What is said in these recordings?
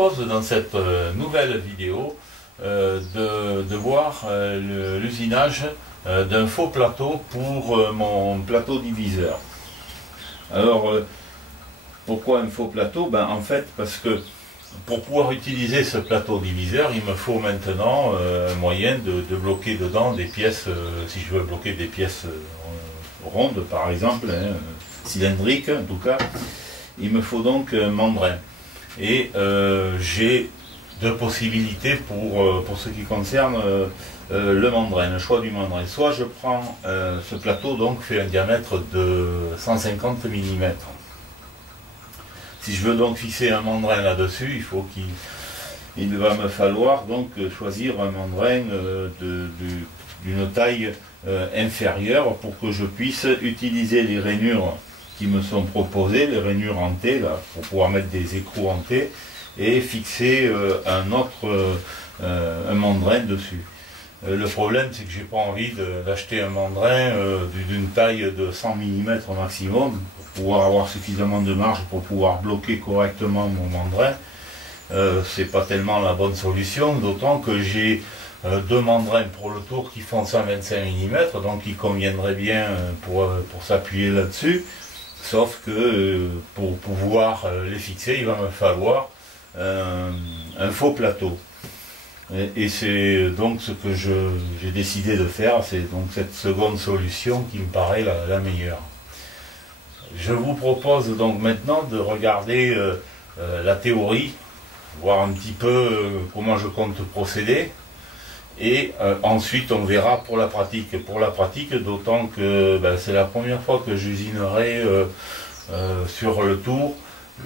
propose dans cette nouvelle vidéo de voir l'usinage d'un faux plateau pour mon plateau diviseur. Alors, pourquoi un faux plateau? Ben, en fait, parce que pour pouvoir utiliser ce plateau diviseur, il me faut maintenant un moyen de bloquer dedans des pièces, si je veux bloquer des pièces rondes par exemple, hein, cylindriques en tout cas, il me faut donc un mandrin. Et j'ai deux possibilités pour ce qui concerne le mandrin, le choix du mandrin. Soit je prends ce plateau, donc fait un diamètre de 150 mm. Si je veux donc fixer un mandrin là-dessus, il va me falloir donc choisir un mandrin d'une taille inférieure pour que je puisse utiliser les rainures qui me sont proposées, les rainures en T, là, pour pouvoir mettre des écrous en T et fixer un mandrin dessus. Le problème, c'est que j'ai pas envie d'acheter un mandrin d'une taille de 100 mm au maximum pour pouvoir avoir suffisamment de marge pour pouvoir bloquer correctement mon mandrin. C'est pas tellement la bonne solution, d'autant que j'ai deux mandrins pour le tour qui font 125 mm, donc qui conviendraient bien pour s'appuyer là-dessus, sauf que pour pouvoir les fixer, il va me falloir un faux plateau. Et c'est donc ce que j'ai décidé de faire, c'est donc cette seconde solution qui me paraît la meilleure. Je vous propose donc maintenant de regarder la théorie, voir un petit peu comment je compte procéder, et ensuite on verra pour la pratique. Pour la pratique, d'autant que c'est la première fois que j'usinerai sur le tour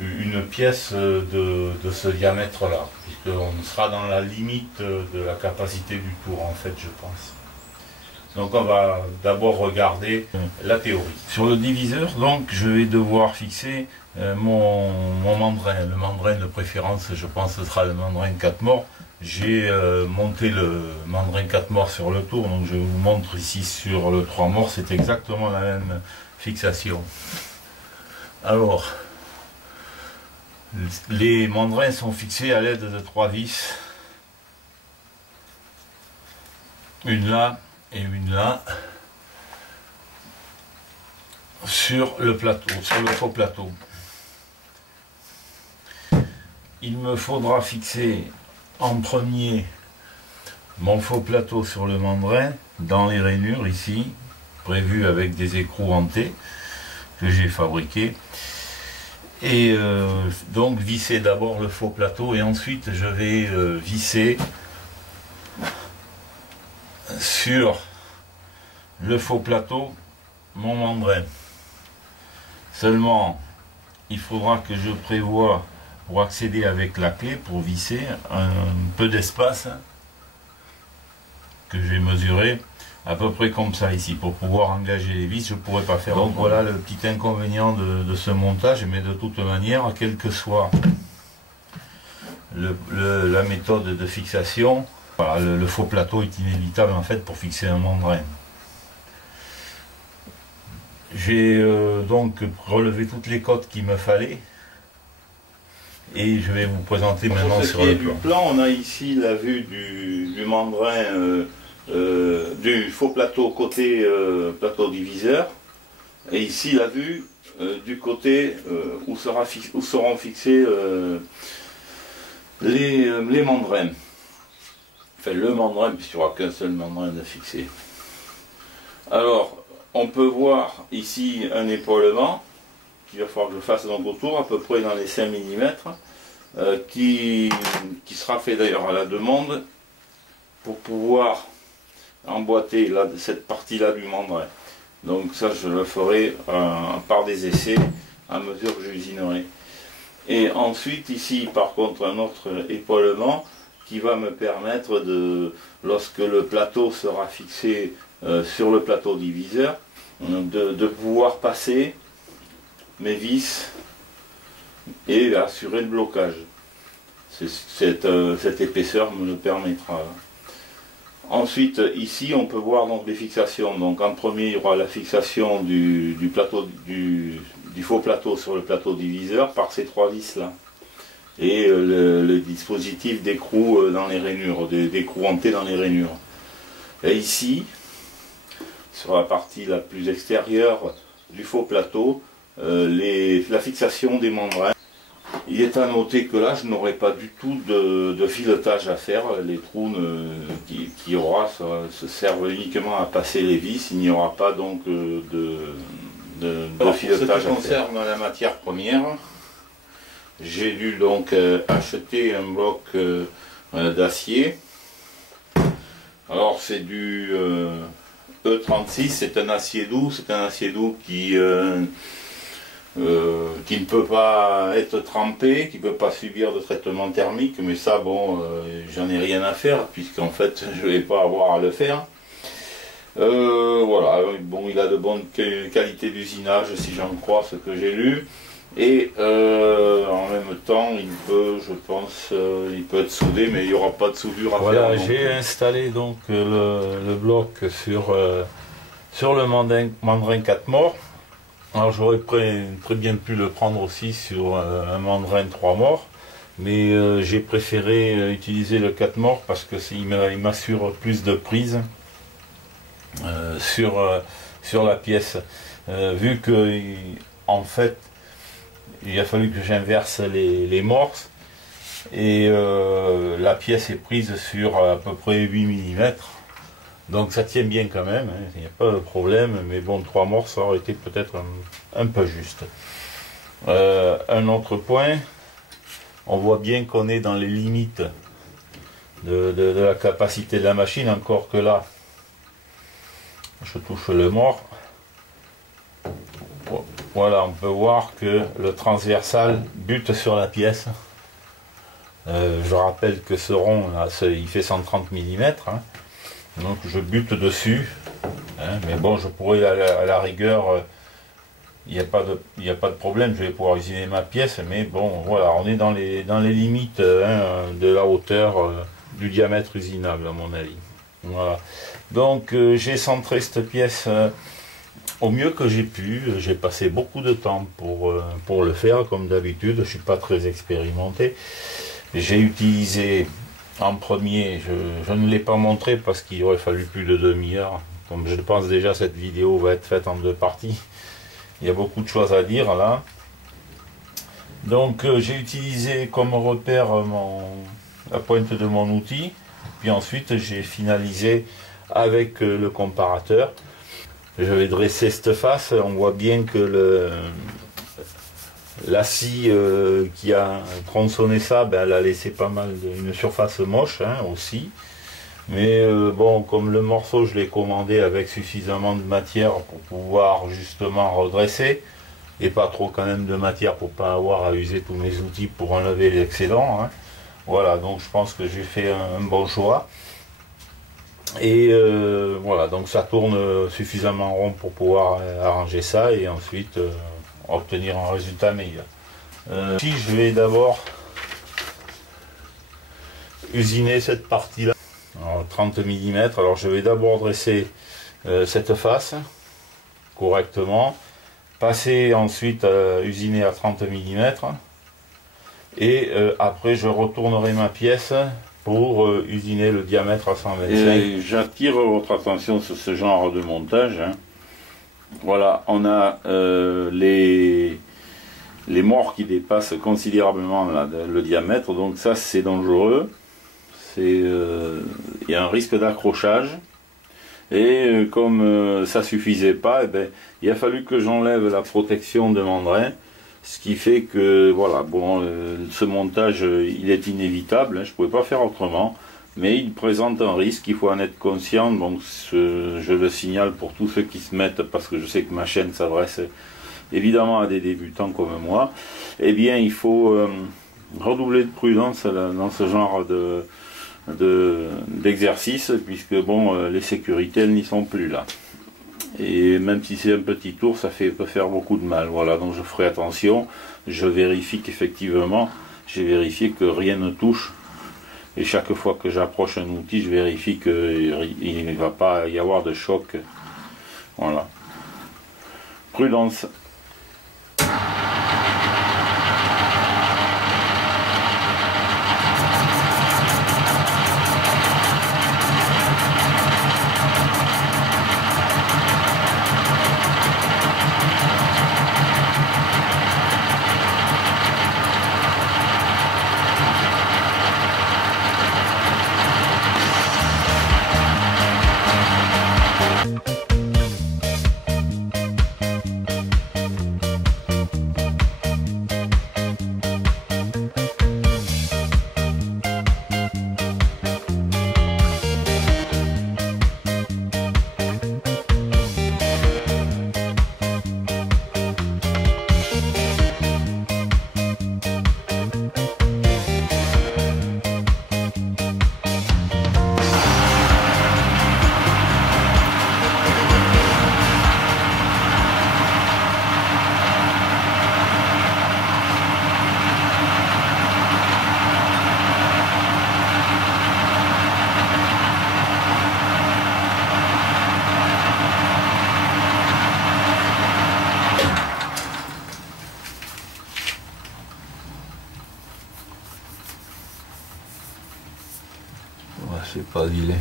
une pièce de ce diamètre-là, puisqu'on sera dans la limite de la capacité du tour, en fait, je pense. Donc on va d'abord regarder la théorie. Sur le diviseur, donc, je vais devoir fixer mon mandrin. Le mandrin de préférence, je pense, ce sera le mandrin 4 morts. J'ai monté le mandrin 4 morts sur le tour, donc je vous montre ici sur le 3 morts, c'est exactement la même fixation. Alors, les mandrins sont fixés à l'aide de 3 vis, une là et une là, sur le plateau, sur le faux plateau. Il me faudra fixer en premier mon faux plateau sur le mandrin, dans les rainures ici, prévues avec des écrous en T que j'ai fabriqués. Et donc visser d'abord le faux plateau et ensuite je vais visser sur le faux plateau mon mandrin. Seulement il faudra que je prévoie pour accéder avec la clé, pour visser, un peu d'espace que j'ai mesuré à peu près comme ça ici. Pour pouvoir engager les vis, je ne pourrais pas faire. Donc voilà le petit inconvénient de ce montage, mais de toute manière, quelle que soit la méthode de fixation, voilà, le faux plateau est inévitable en fait pour fixer un mandrin. J'ai donc relevé toutes les cotes qu'il me fallait et je vais vous présenter maintenant sur le plan. On a ici la vue du mandrin du faux plateau côté plateau diviseur, et ici la vue du côté où seront fixés les mandrins. Enfin le mandrin, puisqu'il n'y aura qu'un seul mandrin à fixer. Alors on peut voir ici un épaulement qu'il va falloir que je fasse donc autour, à peu près dans les 5 mm, qui sera fait d'ailleurs à la demande pour pouvoir emboîter là, cette partie-là du mandrin. Donc ça, je le ferai par des essais à mesure que j'usinerai. Et ensuite, ici, par contre, un autre épaulement qui va me permettre lorsque le plateau sera fixé sur le plateau diviseur, de pouvoir passer mes vis et assurer le blocage. Cette épaisseur me le permettra. Ensuite, ici, on peut voir donc les fixations. Donc, en premier, il y aura la fixation du faux plateau sur le plateau diviseur par ces 3 vis là. et le dispositif d'écrou dans les rainures, d'écrou hanté dans les rainures. Et ici, sur la partie la plus extérieure du faux plateau, la fixation des membrnes. Il est à noter que là, je n'aurai pas du tout de filetage à faire. Les trous qu'il y aura se servent uniquement à passer les vis. Il n'y aura pas donc de filetage à faire. Ce qui concerne la matière première, j'ai dû donc acheter un bloc d'acier. Alors c'est du E36, c'est un acier doux, qui ne peut pas être trempé, qui ne peut pas subir de traitement thermique, mais ça bon, j'en ai rien à faire puisqu'en fait je ne vais pas avoir à le faire. Voilà, bon, il a de bonnes qualités d'usinage si j'en crois ce que j'ai lu, et en même temps il peut, je pense, il peut être soudé, mais il n'y aura pas de soudure à faire. Voilà, j'ai installé donc le bloc sur le mandrin 4 morts. Alors j'aurais très bien pu le prendre aussi sur un mandrin 3 morts, mais j'ai préféré utiliser le 4 morts parce que il m'assure plus de prise sur la pièce. Vu que en fait il a fallu que j'inverse les morses, et la pièce est prise sur à peu près 8 mm. Donc ça tient bien quand même, hein, il n'y a pas de problème, mais bon, 3 morses ça aurait été peut-être un peu juste. Un autre point, on voit bien qu'on est dans les limites de la capacité de la machine, encore que là, je touche le mort. Voilà, on peut voir que le transversal bute sur la pièce. Je rappelle que ce rond, là, il fait 130 mm. Hein. Donc je bute dessus, hein, mais bon, je pourrais à la rigueur, il n'y a pas de problème, je vais pouvoir usiner ma pièce, mais bon, voilà, on est dans les limites de la hauteur du diamètre usinable à mon avis. Voilà. Donc j'ai centré cette pièce au mieux que j'ai pu. J'ai passé beaucoup de temps pour le faire, comme d'habitude. Je ne suis pas très expérimenté. J'ai utilisé en premier, je ne l'ai pas montré parce qu'il aurait fallu plus de demi-heure. Comme je pense déjà, cette vidéo va être faite en 2 parties. Il y a beaucoup de choses à dire là. Donc j'ai utilisé comme repère la pointe de mon outil. Puis ensuite j'ai finalisé avec le comparateur. Je vais dresser cette face. On voit bien que la scie qui a tronçonné ça, ben, elle a laissé pas mal une surface moche, hein, aussi. Mais bon, comme le morceau je l'ai commandé avec suffisamment de matière pour pouvoir justement redresser, et pas trop quand même de matière pour pas avoir à user tous mes outils pour enlever l'excédent, hein. Voilà, donc je pense que j'ai fait un bon choix. Et voilà, donc ça tourne suffisamment rond pour pouvoir arranger ça et ensuite obtenir un résultat meilleur. Ici je vais d'abord usiner cette partie là, 30 mm. Alors je vais d'abord dresser cette face correctement, passer ensuite à usiner à 30 mm, et après je retournerai ma pièce pour usiner le diamètre à 125. Et j'attire votre attention sur ce genre de montage, hein. Voilà, on a les morts qui dépassent considérablement le diamètre, donc ça c'est dangereux. Il y a un risque d'accrochage, et comme ça suffisait pas, eh ben, il a fallu que j'enlève la protection de mandrin, ce qui fait que voilà, bon, ce montage il est inévitable, hein, je ne pouvais pas faire autrement, mais il présente un risque, il faut en être conscient. Donc je le signale pour tous ceux qui se mettent, parce que je sais que ma chaîne s'adresse évidemment à des débutants comme moi. Eh bien il faut redoubler de prudence dans ce genre d'exercice, puisque bon, les sécurités elles n'y sont plus là, et même si c'est un petit tour, ça peut faire beaucoup de mal. Voilà, donc je ferai attention, je vérifie qu'effectivement j'ai vérifié que rien ne touche, et chaque fois que j'approche un outil je vérifie qu'il ne va pas y avoir de choc. Voilà, prudence. c'est pas vilain.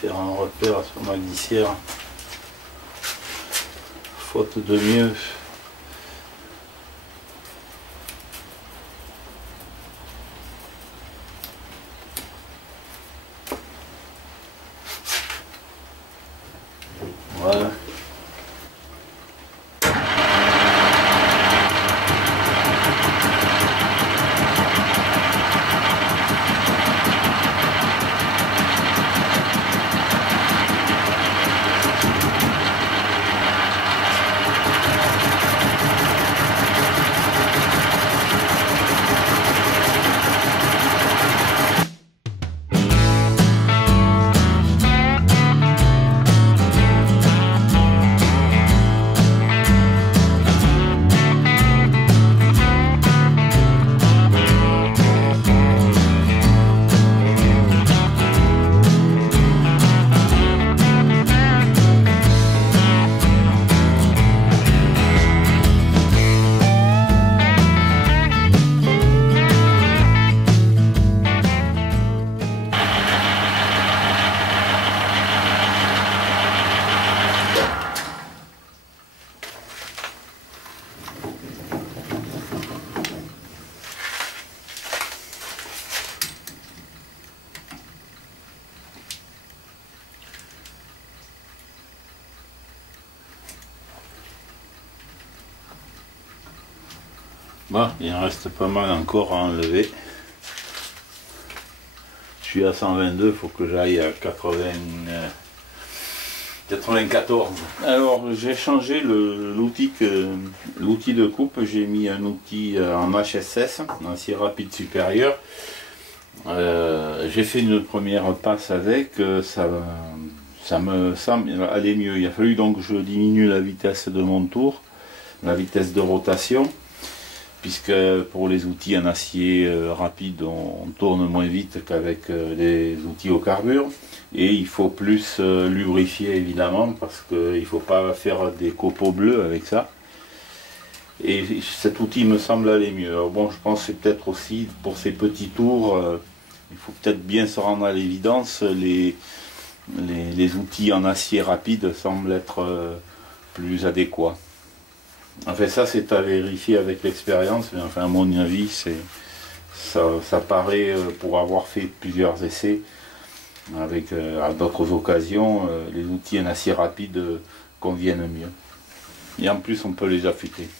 Faire un repère sur ma glissière, faute de mieux. Voilà. Bon, il en reste pas mal encore à enlever. Je suis à 122, il faut que j'aille à 94. Alors j'ai changé l'outil de coupe, j'ai mis un outil en HSS, en acier rapide supérieur. J'ai fait une première passe avec, ça me semble aller mieux. Il a fallu donc que je diminue la vitesse de mon tour, la vitesse de rotation, puisque pour les outils en acier rapide on tourne moins vite qu'avec les outils au carbure, et il faut plus lubrifier évidemment, parce qu'il ne faut pas faire des copeaux bleus avec ça, et cet outil me semble aller mieux. Alors bon, je pense que c'est peut-être aussi pour ces petits tours, il faut peut-être bien se rendre à l'évidence, les outils en acier rapide semblent être plus adéquats. Enfin, ça c'est à vérifier avec l'expérience, mais enfin à mon avis ça paraît, pour avoir fait plusieurs essais avec à d'autres occasions, les outils en acier rapide conviennent mieux. Et en plus on peut les affûter.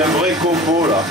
Un vrai copeau là.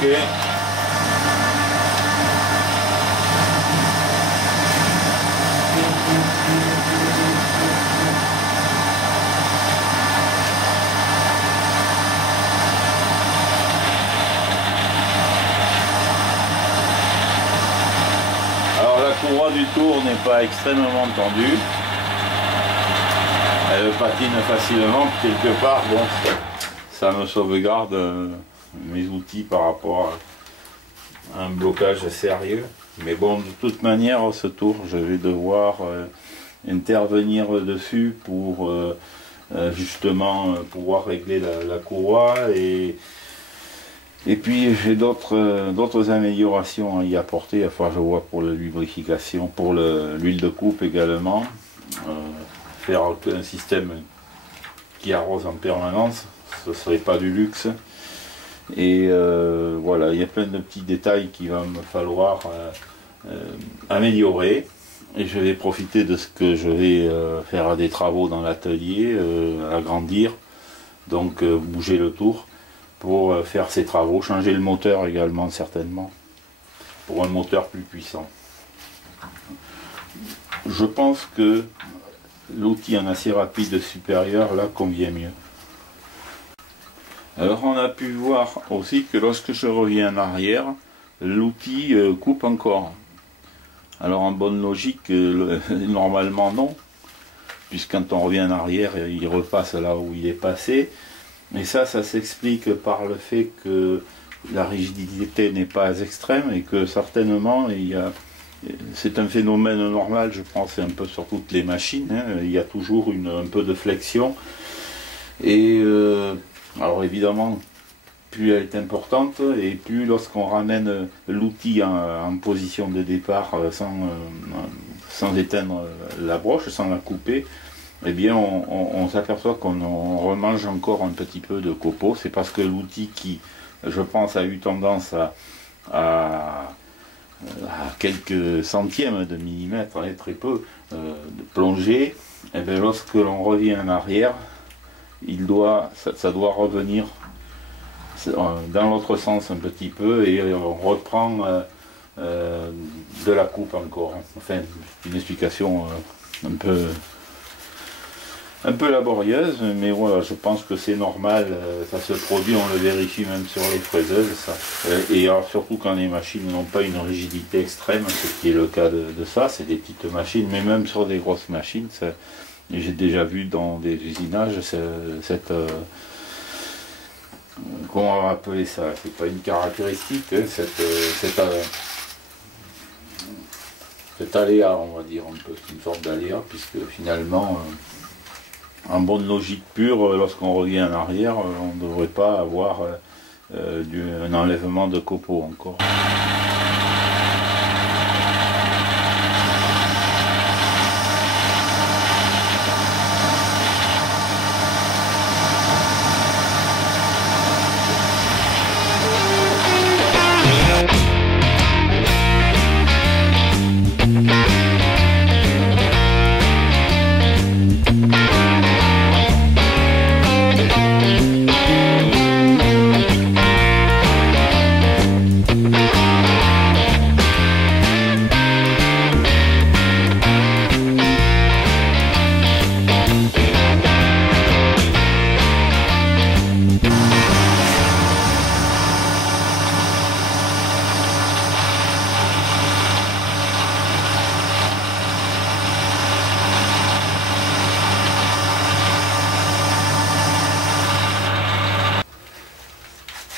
bloqué. Alors la courroie du tour n'est pas extrêmement tendue. Elle patine facilement quelque part, donc ça me sauvegarde mes outils par rapport à un blocage sérieux. Mais bon, de toute manière, ce tour, je vais devoir intervenir dessus pour justement pouvoir régler la courroie, et puis j'ai d'autres améliorations à y apporter. Enfin, je vois pour la lubrification, pour l'huile de coupe également, faire un système qui arrose en permanence, ce serait pas du luxe. Et voilà, il y a plein de petits détails qu'il va me falloir améliorer, et je vais profiter de ce que je vais faire des travaux dans l'atelier, agrandir, donc bouger le tour pour faire ces travaux, changer le moteur également certainement, pour un moteur plus puissant. Je pense que l'outil en acier rapide supérieur là convient mieux. Alors on a pu voir aussi que lorsque je reviens en arrière, l'outil coupe encore. Alors en bonne logique, normalement non, puisque quand on revient en arrière, il repasse là où il est passé. Et ça s'explique par le fait que la rigidité n'est pas extrême, et que certainement c'est un phénomène normal, je pense, un peu sur toutes les machines, hein. Il y a toujours un peu de flexion, et alors évidemment, plus elle est importante, et plus lorsqu'on ramène l'outil en position de départ sans éteindre la broche, sans la couper, eh bien on s'aperçoit qu'on remange encore un petit peu de copeaux. C'est parce que l'outil qui, je pense, a eu tendance à quelques centièmes de millimètre, très peu, de plonger, et bien lorsque l'on revient en arrière, ça doit revenir dans l'autre sens un petit peu, et on reprend de la coupe encore. Enfin, une explication un peu laborieuse, mais voilà, je pense que c'est normal, ça se produit, on le vérifie même sur les fraiseuses, ça. Et alors, surtout quand les machines n'ont pas une rigidité extrême, ce qui est le cas de ça, c'est des petites machines, mais même sur des grosses machines, j'ai déjà vu dans des usinages comment on va appeler ça, c'est pas une caractéristique, hein, cet aléa, on va dire, un peu, c'est une sorte d'aléa, puisque finalement, en bonne logique pure, lorsqu'on revient en arrière, on ne devrait pas avoir un enlèvement de copeaux encore.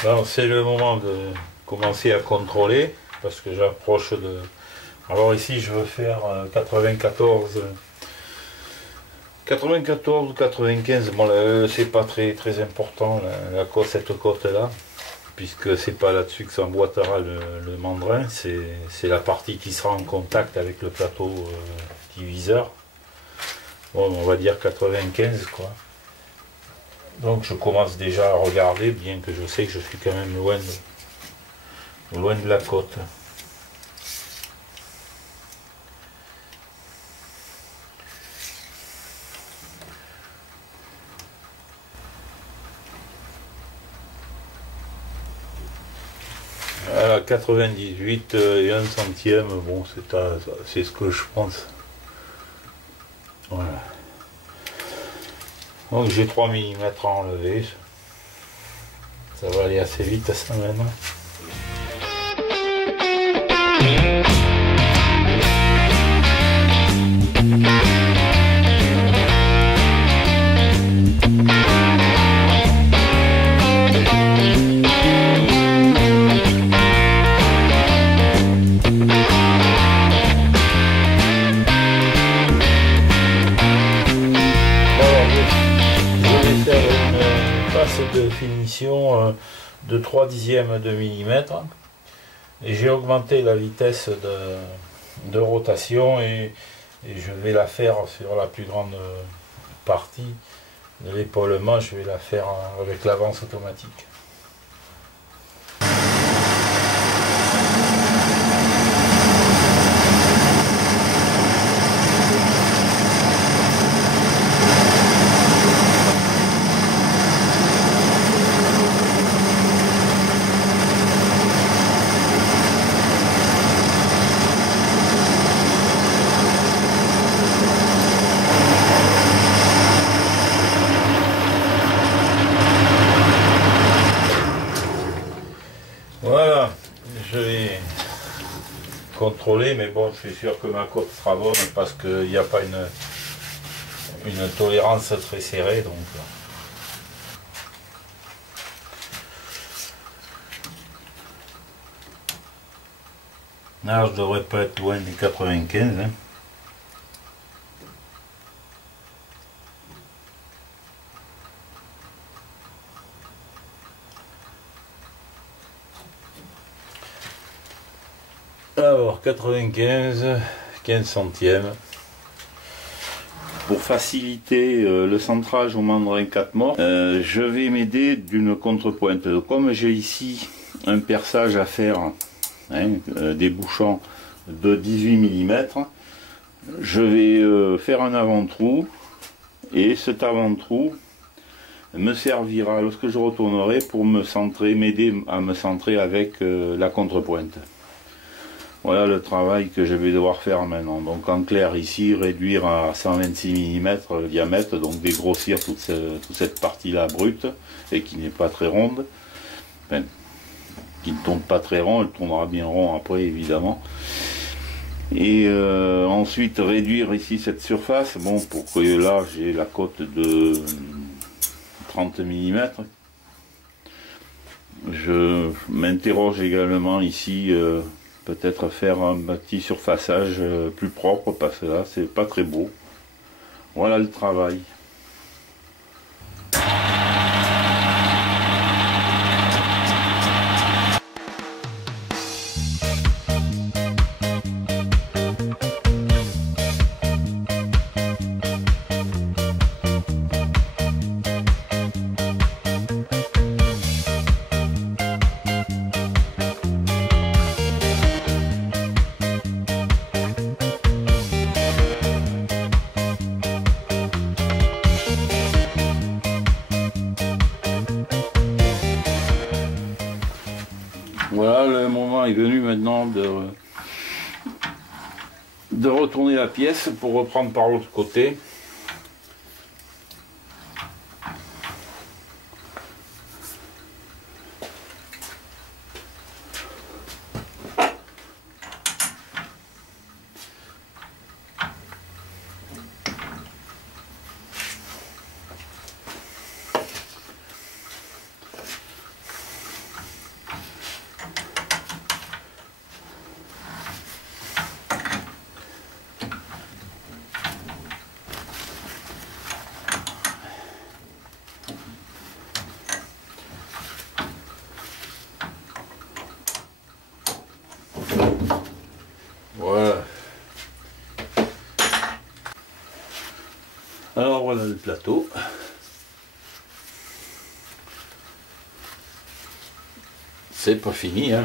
Alors c'est le moment de commencer à contrôler, parce que j'approche de... Alors ici je veux faire 94 ou 95, bon c'est pas très important cette côte là, puisque c'est pas là-dessus que s'emboîtera le mandrin, c'est la partie qui sera en contact avec le plateau diviseur. Bon, on va dire 95 quoi. Donc je commence déjà à regarder, bien que je sais que je suis quand même loin de la côte. Voilà, 98 et 1 centième, bon c'est ce que je pense. Voilà. Donc j'ai 3 mm à enlever. Ça va aller assez vite ça maintenant. De finition de 3/10 de millimètre et j'ai augmenté la vitesse de rotation et je vais la faire sur la plus grande partie de l'épaulement, je vais la faire avec l'avance automatique. Voilà, je vais contrôler, mais bon, je suis sûr que ma cote sera bonne parce qu'il n'y a pas une tolérance très serrée, donc. Là, je devrais pas être loin des 95. Hein. Alors 95, 15 centièmes. Pour faciliter le centrage au mandrin 4 morts, je vais m'aider d'une contrepointe. Comme j'ai ici un perçage à faire, hein, des bouchons de 18 mm, je vais faire un avant-trou et cet avant-trou me servira lorsque je retournerai pour me centrer, m'aider à me centrer avec la contrepointe. Voilà le travail que je vais devoir faire maintenant. Donc en clair ici, réduire à 126 mm le diamètre, donc dégrossir toute cette partie-là brute, et qui n'est pas très ronde. Enfin, qui ne tourne pas très rond, elle tournera bien rond après évidemment. Et ensuite réduire ici cette surface, bon, pour que là j'ai la cote de 30 mm. Je m'interroge également ici, peut-être faire un petit surfaçage plus propre, parce que là c'est pas très beau. Voilà le travail. Voilà, le moment est venu maintenant de retourner la pièce pour reprendre par l'autre côté. Voilà. Alors voilà le plateau. C'est pas fini, hein.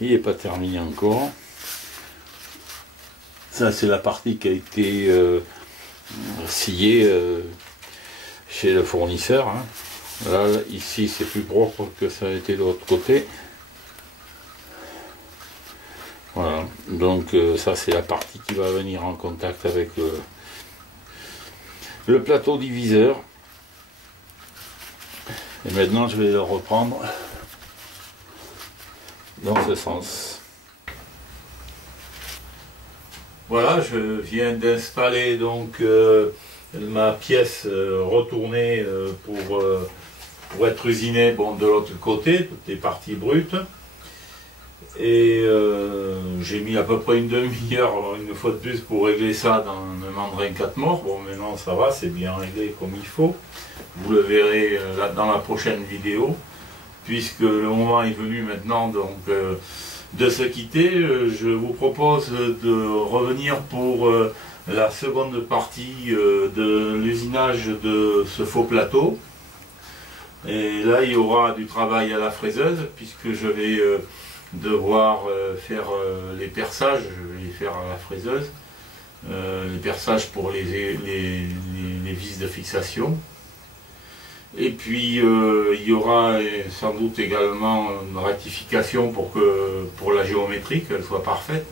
Il n'est pas terminé encore. Ça c'est la partie qui a été sciée chez le fournisseur. Hein. Là, ici c'est plus propre que ça a été de l'autre côté. Voilà, donc ça c'est la partie qui va venir en contact avec le plateau diviseur. Et maintenant je vais le reprendre dans ce sens. Voilà, je viens d'installer donc ma pièce retournée pour être usinée, bon, de l'autre côté, toutes les parties brutes. Et j'ai mis à peu près une demi-heure, une fois de plus, pour régler ça dans un mandrin 4 morts. Bon, maintenant ça va, c'est bien réglé comme il faut. Vous le verrez là, dans la prochaine vidéo, puisque le moment est venu maintenant donc de se quitter. Je vous propose de revenir pour la seconde partie de l'usinage de ce faux plateau. Et là, il y aura du travail à la fraiseuse, puisque je vais devoir faire les perçages, je vais les faire à la fraiseuse, les perçages pour les vis de fixation. Et puis il y aura sans doute également une rectification pour la géométrie, qu'elle soit parfaite.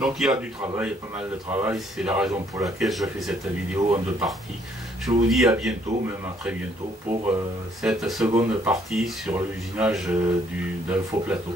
Donc il y a du travail, il y a pas mal de travail, c'est la raison pour laquelle je fais cette vidéo en 2 parties. Je vous dis à bientôt, même à très bientôt, pour cette seconde partie sur l'usinage d'un faux plateau.